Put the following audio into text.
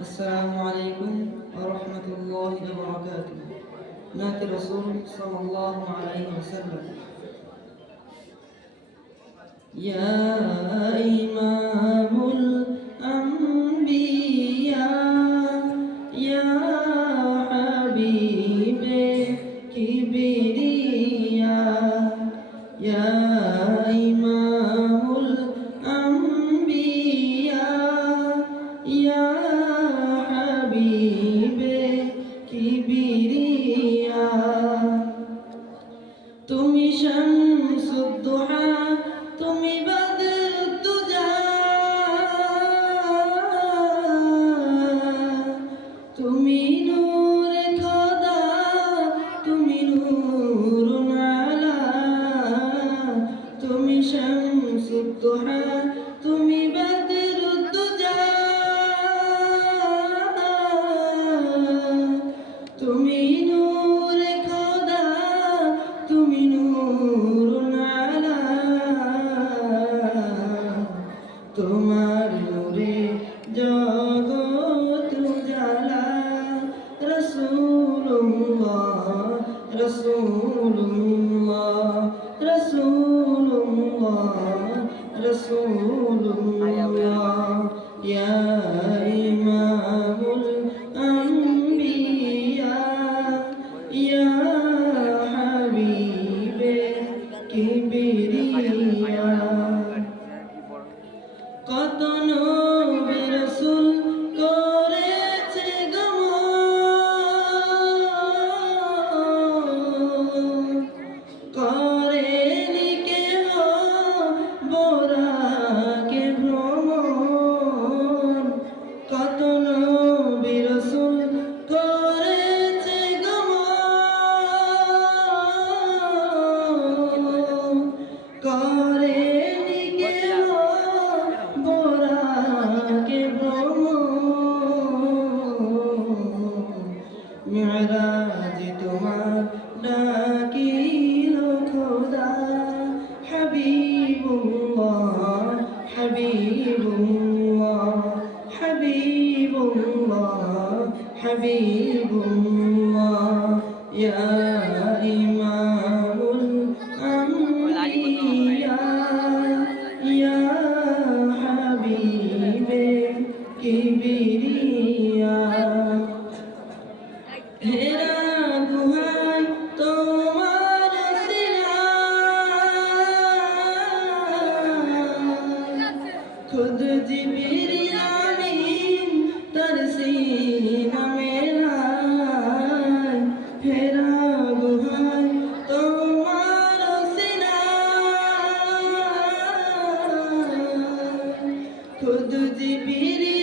السلام عليكم ورحمة الله وبركاته. نات الرسول صلى الله عليه وسلم. يا إمام الأنبياء يا حبيب كبرياء يا إمام الأنبياء يا حبيب كبرياء তুমি শামসুদ দুহা তুমি বদরুদ দুজা তুমি নূরে খোদা তুমি নূরুন আলা তুমি শামসুদ দুহা তুমি বদরুদ দুজা তুমি নূরে খোদা তুমি নূরুন আলা তোমার নূরে জগৎ উজালা রাসূলুল্লাহ রাসূলুল্লাহ রাসূলুল্লাহ রাসূলুল্লাহ ইয়া ইমামুল আম্বিয়া ইয়া হাবিবে কিবরিয়া কত নবী রাসূল করেছে গমন করেনি কেহ বোরাকে ভ্রমণ কত নবী রাসূল করেছে গমন করেনি কেহ বোরাকে ভ্রমণ মিরাজ তোমার ডাকিল খোদা হাবিবুল্লাহ হাবিবুল্লাহ হাবিবুল্লাহ হাবিবুল্লাহ ইয়া ইমামুল আম্বিয়া ইয়া হাবিবে কিবরিয়া হেরা গুহায় তোমার সিনা খুদ জিবরিল আমিন তার সিনা মেলায় হেরা গুহায় তোমার সিনা খুদ জিবরিল